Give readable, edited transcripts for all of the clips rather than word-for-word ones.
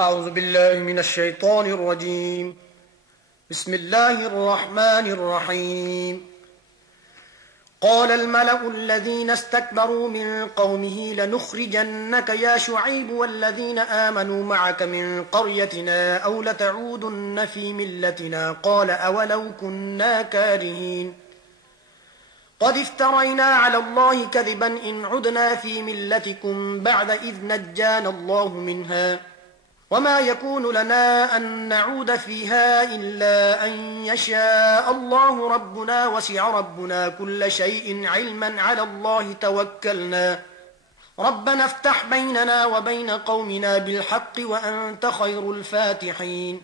أعوذ بالله من الشيطان الرجيم. بسم الله الرحمن الرحيم. قال الملأ الذين استكبروا من قومه لنخرجنك يا شعيب والذين آمنوا معك من قريتنا أو لتعودن في ملتنا. قال أولو كنا كارهين قد افترينا على الله كذبا إن عدنا في ملتكم بعد إذ نجانا الله منها وما يكون لنا أن نعود فيها إلا أن يشاء الله ربنا وسع ربنا كل شيء علما على الله توكلنا ربنا افتح بيننا وبين قومنا بالحق وأنت خير الفاتحين.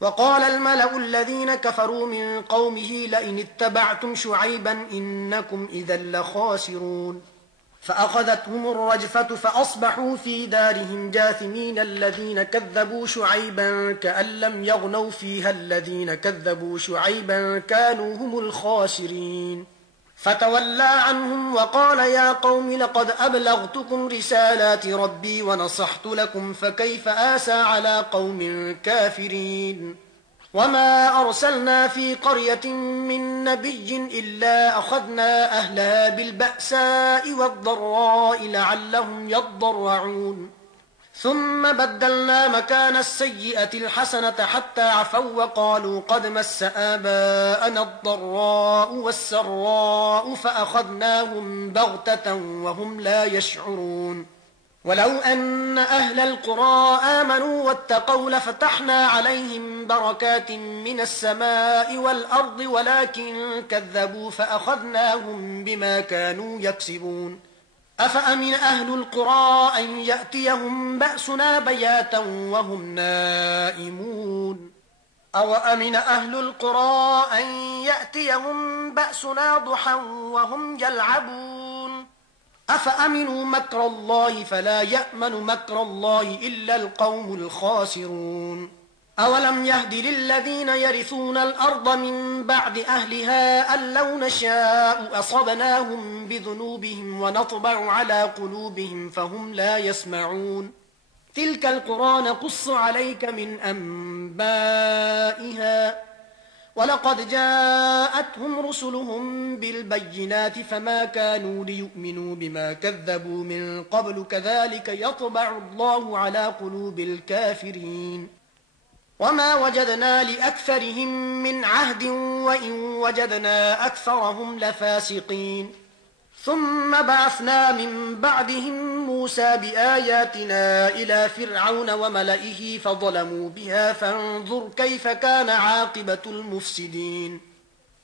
وقال الملأ الذين كفروا من قومه لئن اتبعتم شعيبا إنكم إذا لخاسرون. فأخذتهم الرجفة فأصبحوا في دارهم جاثمين. الذين كذبوا شعيبا كأن لم يغنوا فيها الذين كذبوا شعيبا كانوا هم الخاسرين. فتولى عنهم وقال يا قوم لقد أبلغتكم رسالات ربي ونصحت لكم فكيف آسى على قوم كافرين. وما أرسلنا في قرية من نبي إلا أخذنا أهلها بالبأساء والضراء لعلهم يضرعون ثم بدلنا مكان السيئة الحسنة حتى عفوا وقالوا قد مس آباءنا الضراء والسراء فأخذناهم بغتة وهم لا يشعرون. ولو أن أهل القرى آمنوا واتقوا لفتحنا عليهم بركات من السماء والأرض ولكن كذبوا فأخذناهم بما كانوا يكسبون. أفأمن أهل القرى أن يأتيهم بأسنا بياتا وهم نائمون أو أمن أهل القرى أن يأتيهم بأسنا ضحى وهم يلعبون أفأمنوا مكر الله فلا يأمن مكر الله إلا القوم الخاسرون. أولم يهد للذين يرثون الأرض من بعد أهلها أن لو نشاء أصبناهم بذنوبهم ونطبع على قلوبهم فهم لا يسمعون. تلك القرى نقص عليك من أنبائها ولقد جاءتهم رسلهم بالبينات فما كانوا ليؤمنوا بما كذبوا من قبل كذلك يطبع الله على قلوب الكافرين. وما وجدنا لأكثرهم من عهد وإن وجدنا أكثرهم لفاسقين. ثم بعثنا من بعدهم موسى بآياتنا إلى فرعون وملئه فظلموا بها فانظر كيف كان عاقبة المفسدين.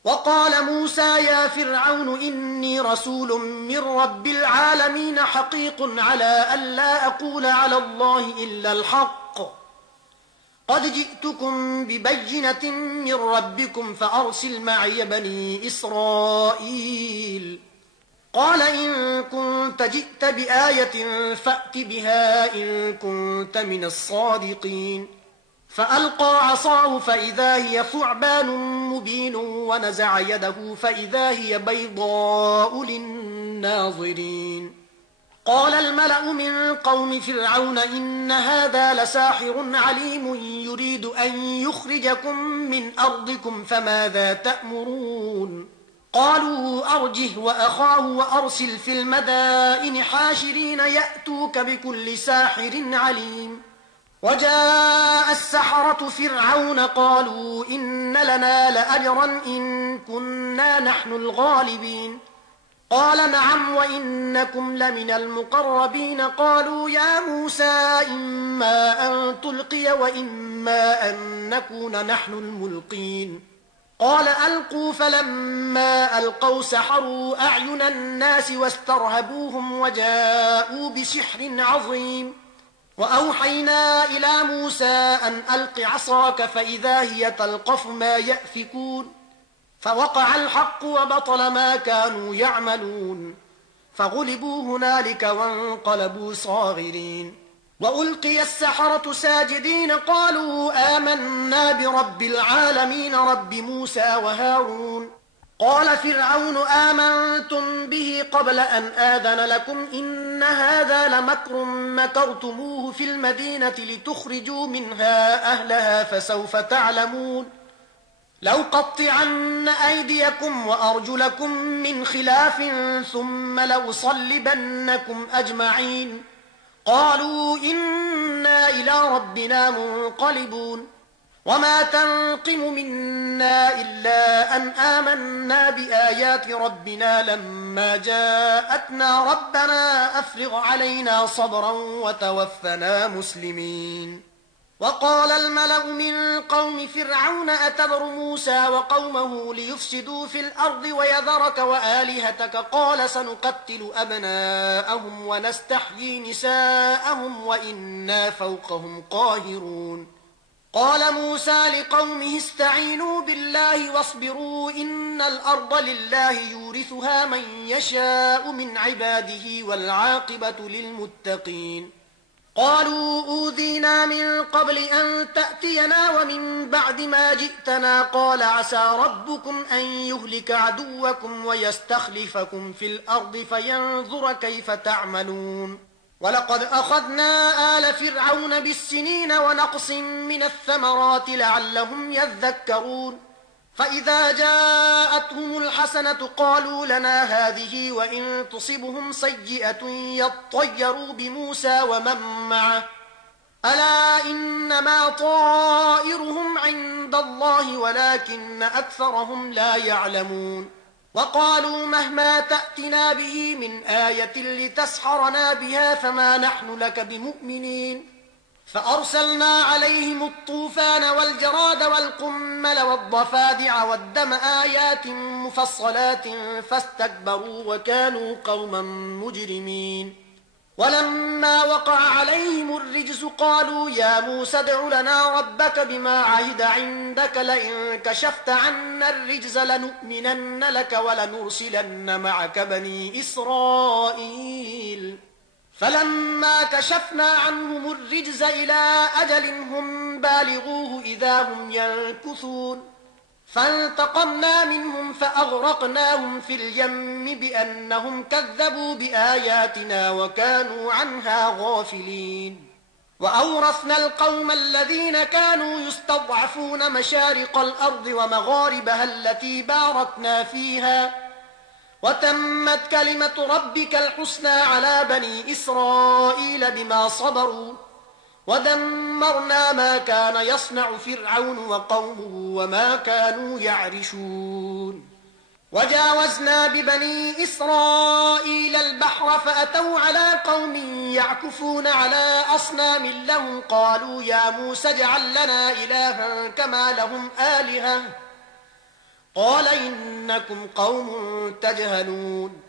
وقال موسى يا فرعون إني رسول من رب العالمين حقيق على ألا أقول على الله إلا الحق قد جئتكم ببينة من ربكم فأرسل معي بني إسرائيل. قال إن كنت جئت بآية فأت بها إن كنت من الصادقين. فألقى عصاه فإذا هي ثعبان مبين ونزع يده فإذا هي بيضاء للناظرين. قال الملأ من قوم فرعون إن هذا لساحر عليم يريد أن يخرجكم من أرضكم فماذا تأمرون. قالوا أرجه وأخاه وأرسل في المدائن حاشرين يأتوك بكل ساحر عليم. وجاء السحرة فرعون قالوا إن لنا لأجرا إن كنا نحن الغالبين. قال نعم وإنكم لمن المقربين. قالوا يا موسى إما أن تلقي وإما أن نكون نحن الملقين. قال ألقوا فلما ألقوا سحروا أعين الناس واسترهبوهم وجاءوا بسحر عظيم. وأوحينا إلى موسى أن ألق عصاك فإذا هي تلقف ما يأفكون. فوقع الحق وبطل ما كانوا يعملون فغلبوا هنالك وانقلبوا صاغرين. وألقي السحرة ساجدين قالوا آمنا برب العالمين رب موسى وهارون. قال فرعون آمنتم به قبل أن آذن لكم إن هذا لمكر مكرتموه في المدينة لتخرجوا منها أهلها فسوف تعلمون لأقطعن أيديكم وأرجلكم من خلاف ثم لأصلبنكم أجمعين قالوا إنا إلى ربنا منقلبون وما تنقم منا إلا أن آمنا بآيات ربنا لما جاءتنا ربنا أفرغ علينا صبرا وتوفنا مسلمين وقال الملأ من قوم فرعون أتذر موسى وقومه ليفسدوا في الأرض ويذرك وآلهتك قال سنقتل أبناءهم ونستحيي نساءهم وإنا فوقهم قاهرون قال موسى لقومه استعينوا بالله واصبروا إن الأرض لله يورثها من يشاء من عباده والعاقبة للمتقين قالوا أوذينا من قبل أن تأتينا ومن بعد ما جئتنا قال عسى ربكم أن يهلك عدوكم ويستخلفكم في الأرض فينظر كيف تعملون ولقد أخذنا آل فرعون بالسنين ونقص من الثمرات لعلهم يذكرون فإذا جاءتهم الحسنة قالوا لنا هذه وإن تصبهم سيئة يطيروا بموسى ومن معه ألا إنما طائرهم عند الله ولكن أكثرهم لا يعلمون وقالوا مهما تأتنا به من آية لتسحرنا بها فما نحن لك بمؤمنين فأرسلنا عليهم الطوفان والجراد والقمل والضفادع والدم آيات مفصلات فاستكبروا وكانوا قوما مجرمين ولما وقع عليهم الرجز قالوا يا موسى ادع لنا ربك بما عهد عندك لئن كشفت عنا الرجز لنؤمنن لك ولنرسلن معك بني إسرائيل فلما كشفنا عنهم الرجز إلى أجل هم بالغوه إذا هم ينكثون فانتقمنا منهم فأغرقناهم في اليم بأنهم كذبوا بآياتنا وكانوا عنها غافلين وأورثنا القوم الذين كانوا يستضعفون مشارق الأرض ومغاربها التي باركنا فيها وتمت كلمة ربك الحسنى على بني إسرائيل بما صبروا ودمرنا ما كان يصنع فرعون وقومه وما كانوا يعرشون وجاوزنا ببني إسرائيل البحر فأتوا على قوم يعكفون على أصنام لهم قالوا يا موسى اجعل لنا إلها كما لهم آلهة قال إنكم قوم تجهلون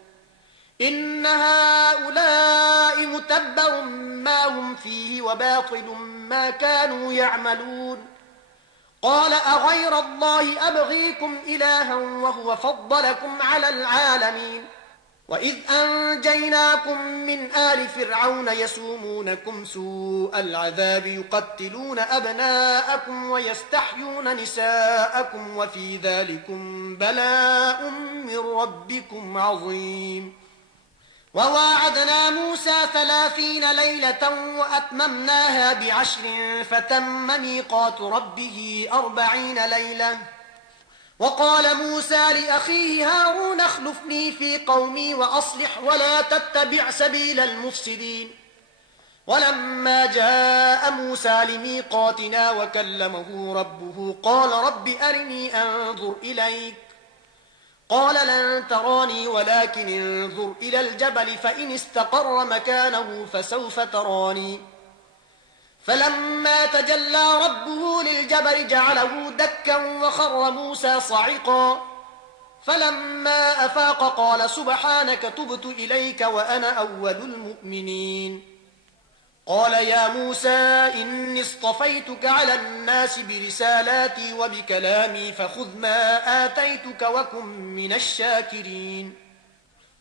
إن هؤلاء متبر ما هم فيه وباطل ما كانوا يعملون قال أغير الله أبغيكم إلها وهو فضلكم على العالمين وإذ أنجيناكم من آل فرعون يسومونكم سوء العذاب يقتلون أبناءكم ويستحيون نساءكم وفي ذلكم بلاء من ربكم عظيم وواعدنا موسى 30 ليلة وأتممناها ب10 فتم ميقات ربه 40 ليلة وقال موسى لأخيه هارون اخلفني في قومي وأصلح ولا تتبع سبيل المفسدين ولما جاء موسى لميقاتنا وكلمه ربه قال رب أرني أنظر إليك قال لن تراني ولكن انظر إلى الجبل فإن استقر مكانه فسوف تراني فلما تجلى ربه للجبل جعله دكا وخر موسى صعقا فلما أفاق قال سبحانك تبت إليك وأنا أول المؤمنين قال يا موسى إني اصطفيتك على الناس برسالاتي وبكلامي فخذ ما آتيتك وكن من الشاكرين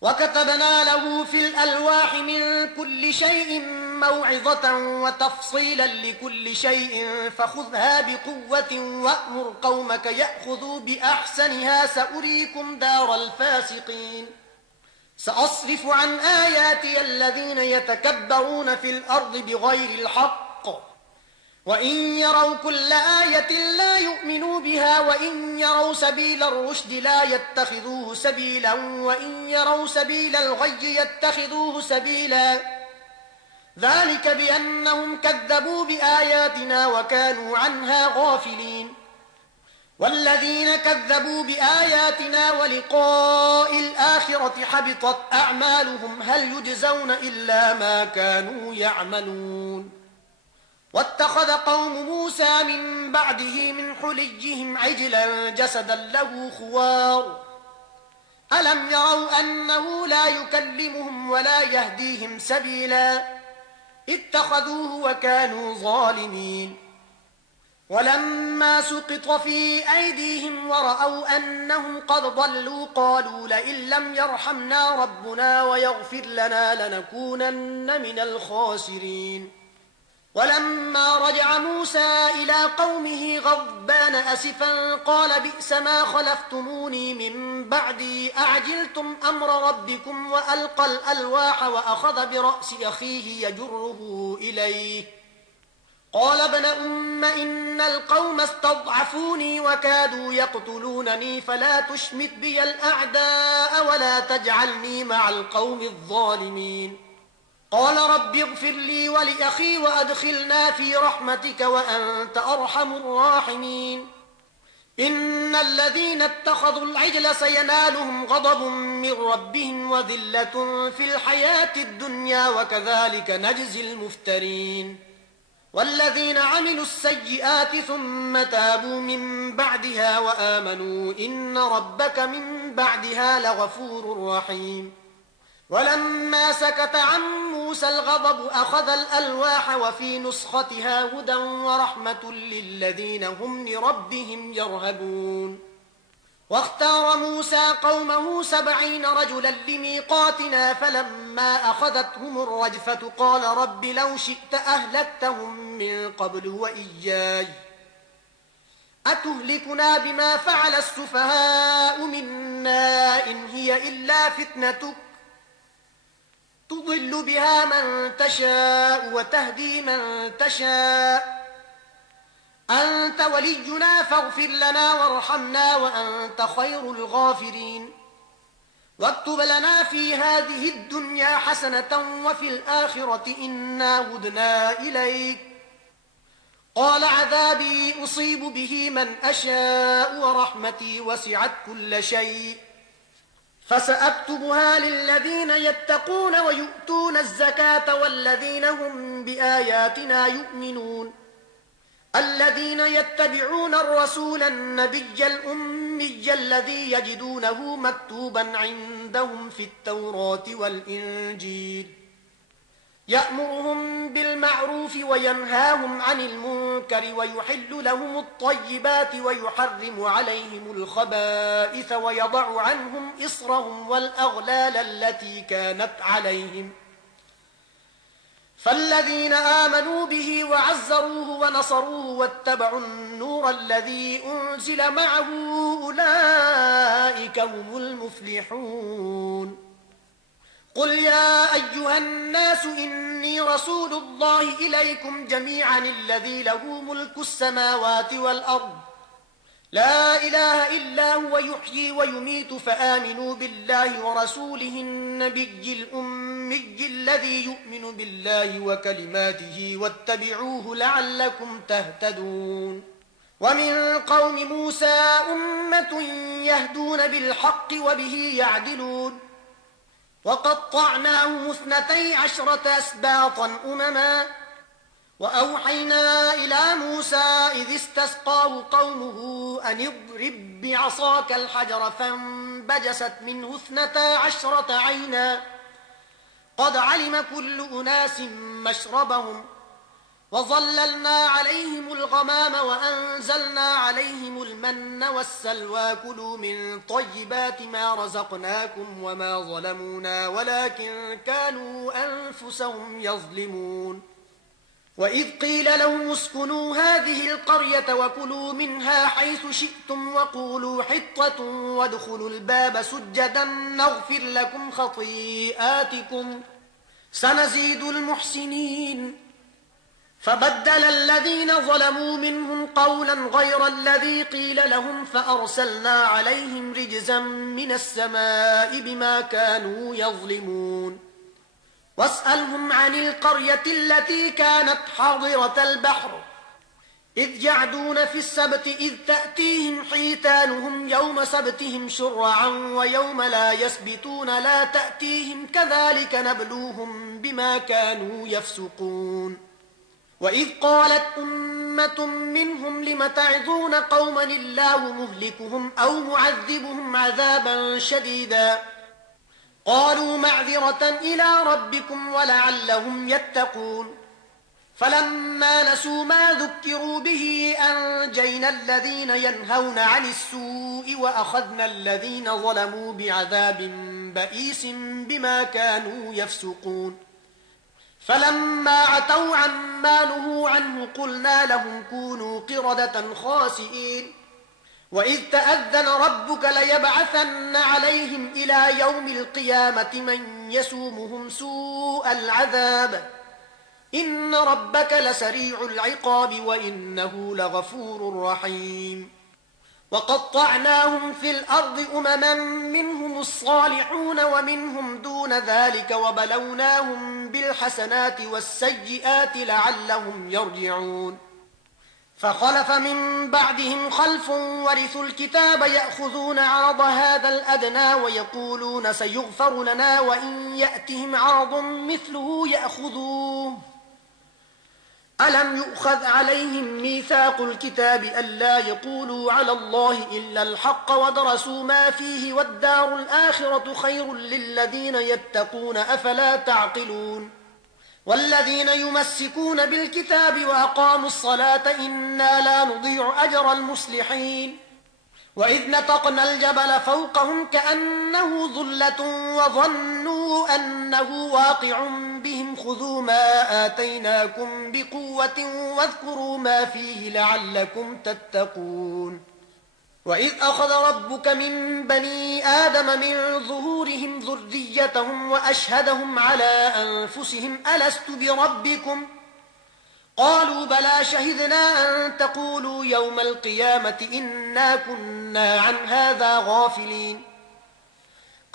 وكتبنا له في الألواح من كل شيء موعظة وتفصيلا لكل شيء فخذها بقوة وأمر قومك يأخذوا بأحسنها سأريكم دار الفاسقين سأصرف عن آياتي الذين يتكبرون في الأرض بغير الحق وإن يروا كل آية لا يؤمنوا بها وإن يروا سبيل الرشد لا يتخذوه سبيلا وإن يروا سبيل الغي يتخذوه سبيلا ذلك بأنهم كذبوا بآياتنا وكانوا عنها غافلين والذين كذبوا بآياتنا ولقاء الآخرة حبطت أعمالهم هل يجزون إلا ما كانوا يعملون واتخذ قوم موسى من بعده من حليهم عجلا جسدا له خوار ألم يروا أنه لا يكلمهم ولا يهديهم سبيلا اتخذوه وكانوا ظالمين ولما سقط في أيديهم ورأوا أنهم قد ضلوا قالوا لئن لم يرحمنا ربنا ويغفر لنا لنكونن من الخاسرين ولما رجع موسى إلى قومه غضبان أسفا قال بئس ما خلفتموني من بعدي أعجلتم أمر ربكم وألقى الألواح وأخذ برأس أخيه يجره إليه قال ابن أم إن القوم استضعفوني وكادوا يقتلونني فلا تشمت بي الأعداء ولا تجعلني مع القوم الظالمين قال رب اغفر لي ولأخي وأدخلنا في رحمتك وأنت أرحم الراحمين إن الذين اتخذوا العجل سينالهم غضب من ربهم وذلة في الحياة الدنيا وكذلك نجزي المفترين والذين عملوا السيئات ثم تابوا من بعدها وآمنوا إن ربك من بعدها لغفور رحيم ولما سكت عن موسى الغضب أخذ الألواح وفي نسختها هدى ورحمة للذين هم لربهم يرهبون واختار موسى قومه 70 رجلا لميقاتنا فلما أخذتهم الرجفة قال رب لو شئت أهلكتهم من قبل وإياي أتهلكنا بما فعل السفهاء منا إن هي إلا فتنتك تضل بها من تشاء وتهدي من تشاء أنت ولينا فاغفر لنا وارحمنا وأنت خير الغافرين واكتب لنا في هذه الدنيا حسنة وفي الآخرة إنا هدنا إليك قال عذابي أصيب به من أشاء ورحمتي وسعت كل شيء فسأكتبها للذين يتقون ويؤتون الزكاة والذين هم بآياتنا يؤمنون الذين يتبعون الرسول النبي الأمي الذي يجدونه مكتوبا عندهم في التوراة والإنجيل يأمرهم بالمعروف وينهاهم عن المنكر ويحل لهم الطيبات ويحرم عليهم الخبائث ويضع عنهم إصرهم والأغلال التي كانت عليهم فالذين آمنوا به وعزروه ونصروه واتبعوا النور الذي أنزل معه أولئك هم المفلحون قل يا أيها الناس إني رسول الله إليكم جميعا الذي له ملك السماوات والأرض لا إله إلا هو يحيي ويميت فآمنوا بالله ورسوله النبي الأمي الذي يؤمن بالله وكلماته واتبعوه لعلكم تهتدون ومن قوم موسى أمة يهدون بالحق وبه يعدلون وقطعناهم 12 أسباطا أمما وأوحينا إلى موسى إذ استسقاه قومه أن اضرب بعصاك الحجر فانبجست منه 12 عينا قد علم كل أناس مشربهم وظللنا عليهم الغمام وأنزلنا عليهم المن والسلوى كلوا من طيبات ما رزقناكم وما ظلمونا ولكن كانوا أنفسهم يظلمون وإذ قيل لهم اسكنوا هذه القرية وكلوا منها حيث شئتم وقولوا حطة وادخلوا الباب سجدا نغفر لكم خطيئاتكم سنزيد المحسنين فبدل الذين ظلموا منهم قولا غير الذي قيل لهم فأرسلنا عليهم رجزا من السماء بما كانوا يظلمون واسألهم عن القرية التي كانت حاضرة البحر إذ يعدون في السبت إذ تأتيهم حيتانهم يوم سبتهم شرعا ويوم لا يسبتون لا تأتيهم كذلك نبلوهم بما كانوا يفسقون وإذ قالت أمة منهم لم تعظون قوما الله مهلكهم أو معذبهم عذابا شديدا قالوا معذرة إلى ربكم ولعلهم يتقون فلما نسوا ما ذكروا به أنجينا الذين ينهون عن السوء وأخذنا الذين ظلموا بعذاب بئيس بما كانوا يفسقون فلما عتوا عما نهوا عنه قلنا لهم كونوا قردة خاسئين وإذ تأذن ربك ليبعثن عليهم إلى يوم القيامة من يسومهم سوء العذاب إن ربك لسريع العقاب وإنه لغفور رحيم وقطعناهم في الأرض أمما منهم الصالحون ومنهم دون ذلك وبلوناهم بالحسنات والسيئات لعلهم يرجعون فخلف من بعدهم خلف ورثوا الكتاب يأخذون عرض هذا الأدنى ويقولون سيغفر لنا وإن يأتهم عرض مثله يأخذوه ألم يؤخذ عليهم ميثاق الكتاب ألا يقولوا على الله إلا الحق ودرسوا ما فيه والدار الآخرة خير للذين يتقون أفلا تعقلون والذين يمسكون بالكتاب وأقاموا الصلاة إنا لا نضيع أجر المصلحين وإذ نطقنا الجبل فوقهم كأنه ظلة وظنوا أنه واقع بهم خذوا ما آتيناكم بقوة واذكروا ما فيه لعلكم تتقون وإذ أخذ ربك من بني آدم من ظهورهم ذريتهم وأشهدهم على أنفسهم ألست بربكم قالوا بلى شهدنا أن تقولوا يوم القيامة إنا كنا عن هذا غافلين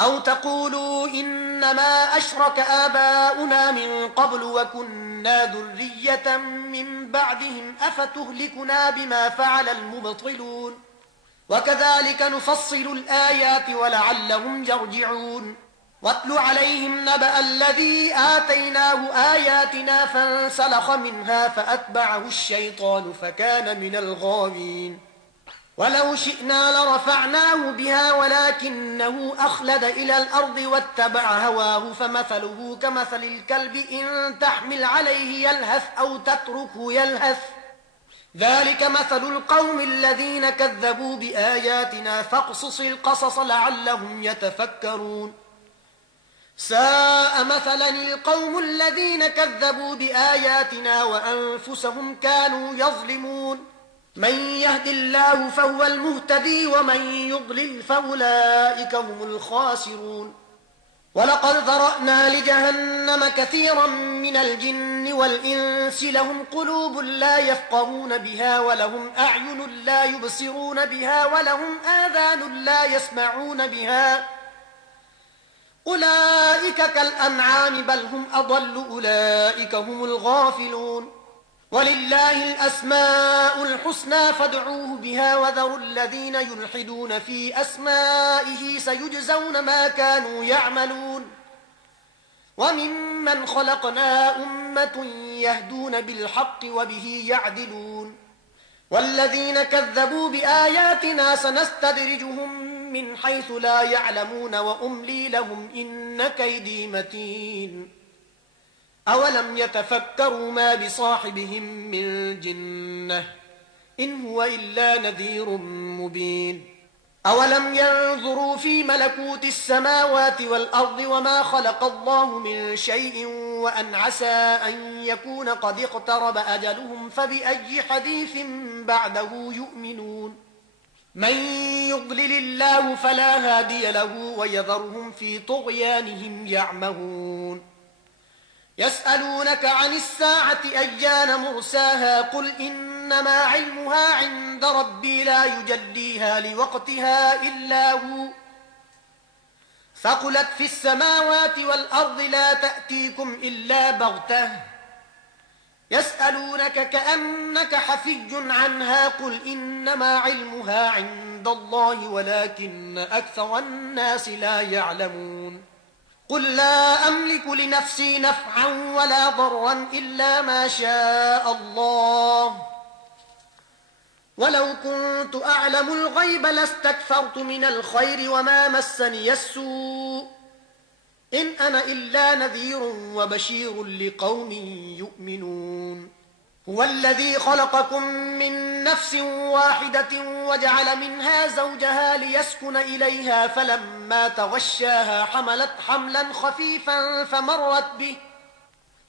أو تقولوا إنما أشرك آباؤنا من قبل وكنا ذرية من بعدهم أفتهلكنا بما فعل المبطلون وكذلك نفصل الآيات ولعلهم يرجعون واتل عليهم نبأ الذي آتيناه آياتنا فانسلخ منها فأتبعه الشيطان فكان من الغاوين ولو شئنا لرفعناه بها ولكنه أخلد إلى الأرض واتبع هواه فمثله كمثل الكلب إن تحمل عليه يلهث أو تتركه يلهث ذلك مثل القوم الذين كذبوا بآياتنا فاقصص القصص لعلهم يتفكرون ساء مثلا القوم الذين كذبوا بآياتنا وأنفسهم كانوا يظلمون من يهد الله فهو المهتدي ومن يضلل فأولئك هم الخاسرون ولقد ذرأنا لجهنم كثيرا من الجن والإنس لهم قلوب لا يفقهون بها ولهم أعين لا يبصرون بها ولهم آذان لا يسمعون بها أولئك كالأنعام بل هم أضل أولئك هم الغافلون ولله الأسماء الحسنى فادعوه بها وذروا الذين يلحدون في أسمائه سيجزون ما كانوا يعملون وممن خلقنا أمة يهدون بالحق وبه يعدلون والذين كذبوا بآياتنا سنستدرجهم من حيث لا يعلمون وأملي لهم إن كيدي متين أولم يتفكروا ما بصاحبهم من جنة إن هو إلا نذير مبين أولم ينظروا في ملكوت السماوات والأرض وما خلق الله من شيء وأن عسى أن يكون قد اقترب أجلهم فبأي حديث بعده يؤمنون من يضلل الله فلا هادي له ويذرهم في طغيانهم يعمهون يسألونك عن الساعة أيان مرساها قل إنما علمها عند ربي لا يجليها لوقتها إلا هو ثقلت في السماوات والأرض لا تأتيكم إلا بغتة يسألونك كأنك حفي عنها قل إنما علمها عند الله ولكن أكثر الناس لا يعلمون قل لا أملك لنفسي نفعا ولا ضرا إلا ما شاء الله ولو كنت أعلم الغيب لاستكثرت من الخير وما مسني السوء إن أنا إلا نذير وبشير لقوم يؤمنون هو الذي خلقكم من نفس واحدة وجعل منها زوجها ليسكن إليها فلما تغشاها حملت حملا خفيفا فمرت به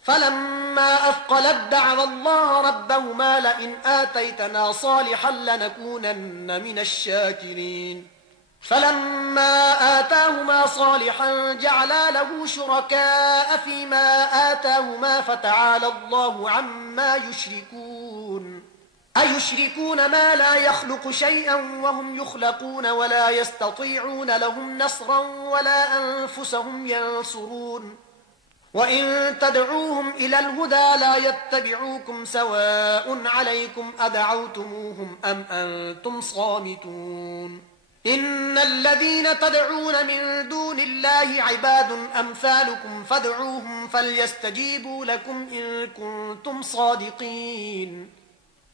فلما أثقلت دعوا الله ربهما لئن آتيتنا صالحا لنكونن من الشاكرين فلما آتاهما صالحا جعلا له شركاء فيما آتاهما فتعالى الله عما يشركون أيشركون ما لا يخلق شيئا وهم يخلقون ولا يستطيعون لهم نصرا ولا أنفسهم ينصرون وإن تدعوهم إلى الهدى لا يتبعوكم سواء عليكم أدعوتموهم أم أنتم صامتون إن الذين تدعون من دون الله عباد أمثالكم فادعوهم فليستجيبوا لكم إن كنتم صادقين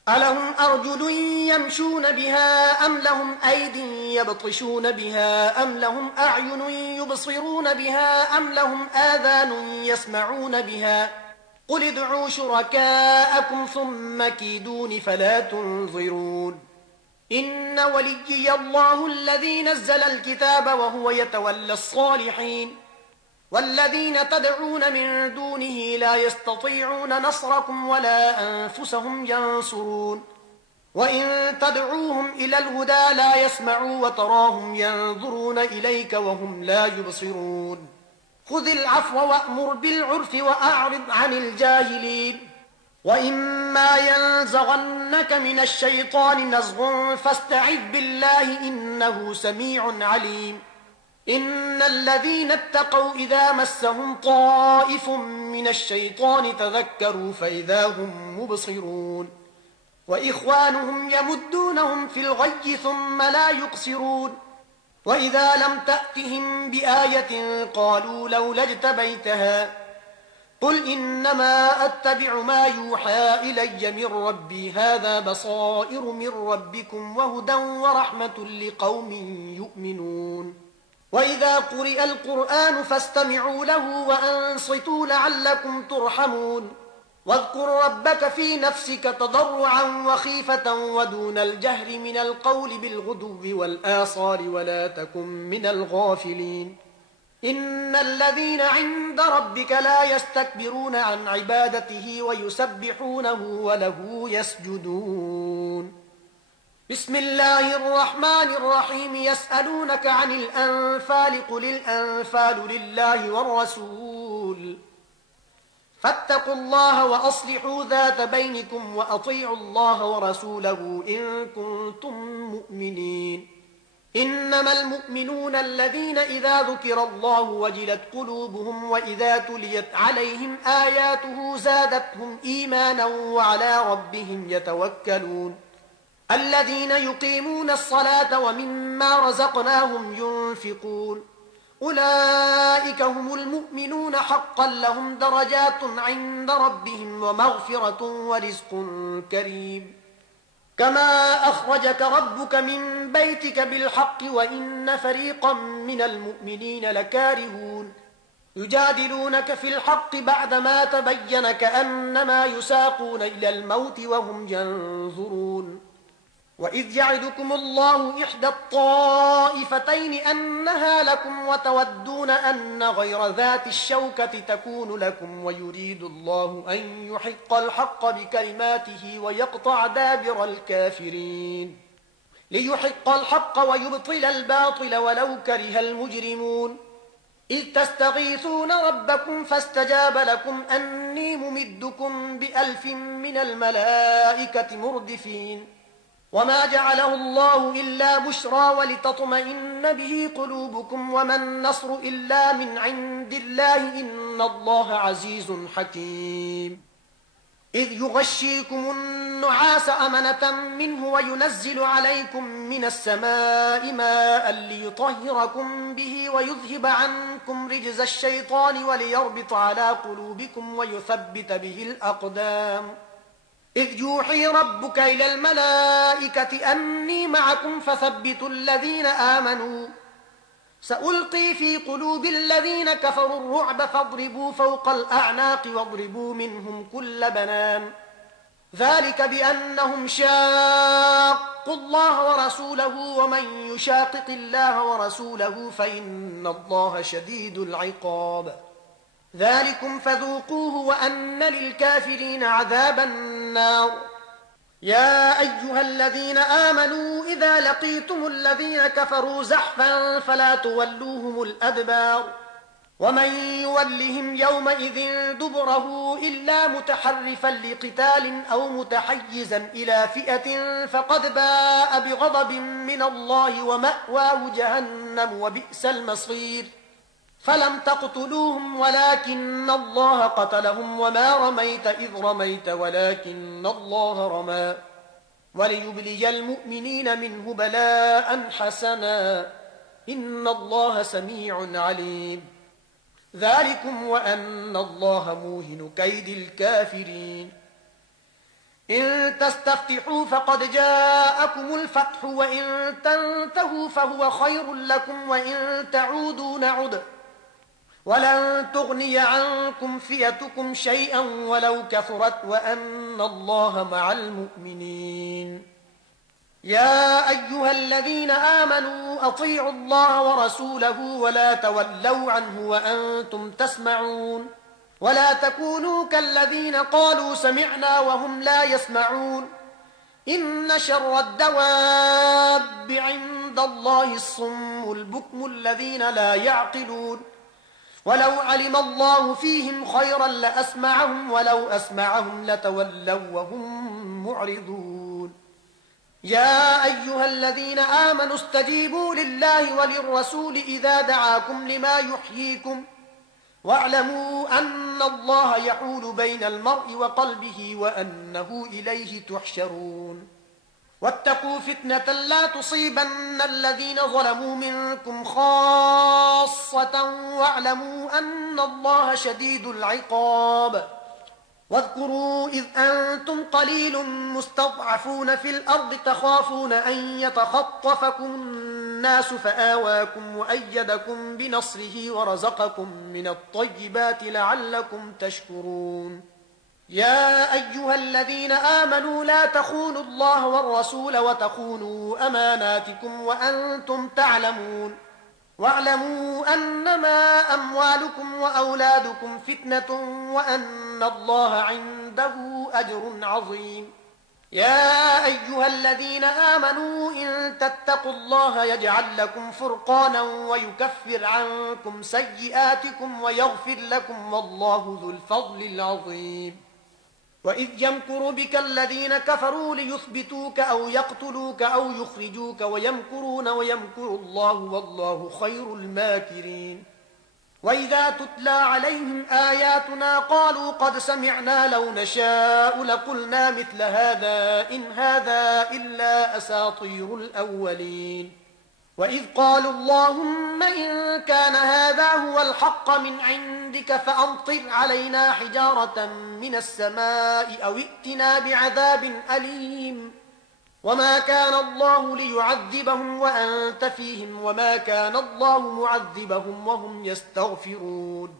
ألهم أرجل يمشون بها أم لهم أيد يبطشون بها أم لهم أعين يبصرون بها أم لهم آذان يسمعون بها قل ادعوا شركاءكم ثم كيدون فلا تنظرون إن وليي الله الذي نزل الكتاب وهو يتولى الصالحين والذين تدعون من دونه لا يستطيعون نصركم ولا أنفسهم ينصرون وإن تدعوهم إلى الهدى لا يسمعوا وتراهم ينظرون إليك وهم لا يبصرون خذ العفو وأمر بالعرف وأعرض عن الجاهلين وإما ينزغنك من الشيطان نزغ فاستعذ بالله إنه سميع عليم إن الذين اتقوا إذا مسهم طائف من الشيطان تذكروا فإذا هم مبصرون وإخوانهم يمدونهم في الغي ثم لا يقصرون وإذا لم تأتهم بآية قالوا لولا اجتبيتها قل إنما أتبع ما يوحى إلي من ربي هذا بصائر من ربكم وهدى ورحمة لقوم يؤمنون وإذا قرئ القرآن فاستمعوا له وأنصتوا لعلكم ترحمون واذكر ربك في نفسك تضرعا وخيفة ودون الجهر من القول بالغدو والآصال ولا تكن من الغافلين إن الذين عند ربك لا يستكبرون عن عبادته ويسبحونه وله يسجدون بسم الله الرحمن الرحيم يسألونك عن الأنفال قل الأنفال لله والرسول فاتقوا الله وأصلحوا ذات بينكم وأطيعوا الله ورسوله إن كنتم مؤمنين إنما المؤمنون الذين إذا ذكر الله وجلت قلوبهم وإذا تليت عليهم آياته زادتهم إيمانا وعلى ربهم يتوكلون الذين يقيمون الصلاة ومما رزقناهم ينفقون أولئك هم المؤمنون حقا لهم درجات عند ربهم ومغفرة ورزق كريم كما أخرجك ربك من بيتك بالحق وإن فريقا من المؤمنين لكارهون يجادلونك في الحق بعدما تبين كأنما يساقون إلى الموت وهم ينظرون وإذ يعدكم الله إحدى الطائفتين أنها لكم وتودون أن غير ذات الشوكة تكون لكم ويريد الله أن يحق الحق بكلماته ويقطع دابر الكافرين ليحق الحق ويبطل الباطل ولو كره المجرمون إذ تستغيثون ربكم فاستجاب لكم أني ممدكم ب1000 من الملائكة مردفين وما جعله الله إلا بشرى ولتطمئن به قلوبكم وما النصر إلا من عند الله إن الله عزيز حكيم إذ يغشيكم النعاس أمنة منه وينزل عليكم من السماء ماء ليطهركم به ويذهب عنكم رجز الشيطان وليربط على قلوبكم ويثبت به الأقدام إذ يوحي ربك إلى الملائكة أني معكم فثبتوا الذين آمنوا سألقي في قلوب الذين كفروا الرعب فاضربوا فوق الأعناق واضربوا منهم كل بنان ذلك بأنهم شاقوا الله ورسوله ومن يشاقق الله ورسوله فإن الله شديد العقاب ذلكم فذوقوه وأن للكافرين عذاب النار يا أيها الذين آمنوا إذا لقيتم الذين كفروا زحفا فلا تولوهم الأدبار ومن يولهم يومئذ دبره إلا متحرفا لقتال أو متحيزا إلى فئة فقد باء بغضب من الله ومأواه جهنم وبئس المصير فلم تقتلوهم ولكن الله قتلهم وما رميت إذ رميت ولكن الله رمى وليبلي المؤمنين منه بلاء حسنا إن الله سميع عليم ذلكم وأن الله موهن كيد الكافرين إن تستفتحوا فقد جاءكم الفتح وإن تنتهوا فهو خير لكم وإن تعودوا نعد ولن تغني عنكم فئتكم شيئا ولو كثرت وأن الله مع المؤمنين يا أيها الذين آمنوا أطيعوا الله ورسوله ولا تولوا عنه وأنتم تسمعون ولا تكونوا كالذين قالوا سمعنا وهم لا يسمعون إن شر الدواب عند الله الصم البكم الذين لا يعقلون ولو علم الله فيهم خيرا لأسمعهم ولو أسمعهم لتولوا وهم معرضون يا أيها الذين آمنوا استجيبوا لله وللرسول إذا دعاكم لما يحييكم واعلموا أن الله يحول بين المرء وقلبه وأنه إليه تحشرون واتقوا فتنة لا تصيبن الذين ظلموا منكم خاصة واعلموا أن الله شديد العقاب واذكروا إذ أنتم قليل مستضعفون في الأرض تخافون أن يتخطفكم الناس فآواكم وأيدكم بنصره ورزقكم من الطيبات لعلكم تشكرون يا أيها الذين آمنوا لا تخونوا الله والرسول وتخونوا أماناتكم وأنتم تعلمون واعلموا أنما أموالكم وأولادكم فتنة وأن الله عنده أجر عظيم يا أيها الذين آمنوا إن تتقوا الله يجعل لكم فرقانا ويكفر عنكم سيئاتكم ويغفر لكم والله ذو الفضل العظيم وإذ يمكر بك الذين كفروا ليثبتوك أو يقتلوك أو يخرجوك ويمكرون ويمكر الله والله خير الماكرين وإذا تتلى عليهم آياتنا قالوا قد سمعنا لو نشاء لقلنا مثل هذا إن هذا إلا أساطير الأولين وإذ قالوا اللهم إن كان هذا هو الحق من عندك فأمطر علينا حجارة من السماء أو ائتنا بعذاب أليم وما كان الله ليعذبهم وأنت فيهم وما كان الله معذبهم وهم يستغفرون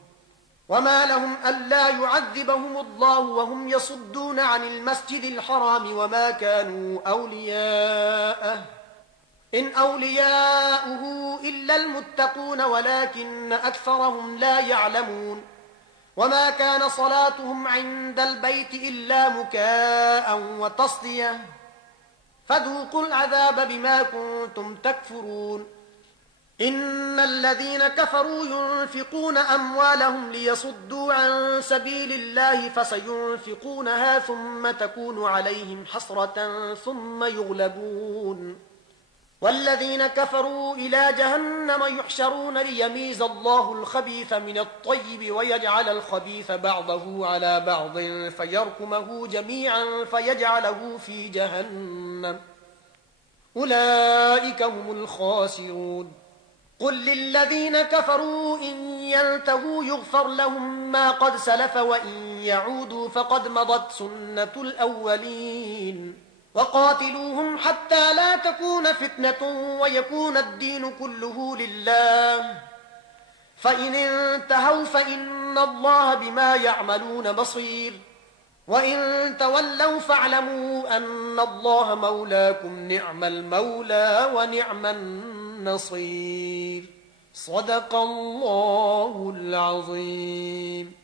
وما لهم ألا يعذبهم الله وهم يصدون عن المسجد الحرام وما كانوا أولياءه إن أولياؤه إلا المتقون ولكن أكثرهم لا يعلمون وما كان صلاتهم عند البيت إلا مكاء وتصدية فذوقوا العذاب بما كنتم تكفرون إن الذين كفروا ينفقون أموالهم ليصدوا عن سبيل الله فسينفقونها ثم تكون عليهم حسرة ثم يغلبون والذين كفروا إلى جهنم يحشرون ليميز الله الخبيث من الطيب ويجعل الخبيث بعضه على بعض فيركمه جميعا فيجعله في جهنم أولئك هم الخاسرون قل للذين كفروا إن ينتهوا يغفر لهم ما قد سلف وإن يعودوا فقد مضت سنة الأولين وقاتلوهم حتى لا تكون فتنة ويكون الدين كله لله فإن انتهوا فإن الله بما يعملون بصير وإن تولوا فاعلموا أن الله مولاكم نعم المولى ونعم النصير صدق الله العظيم.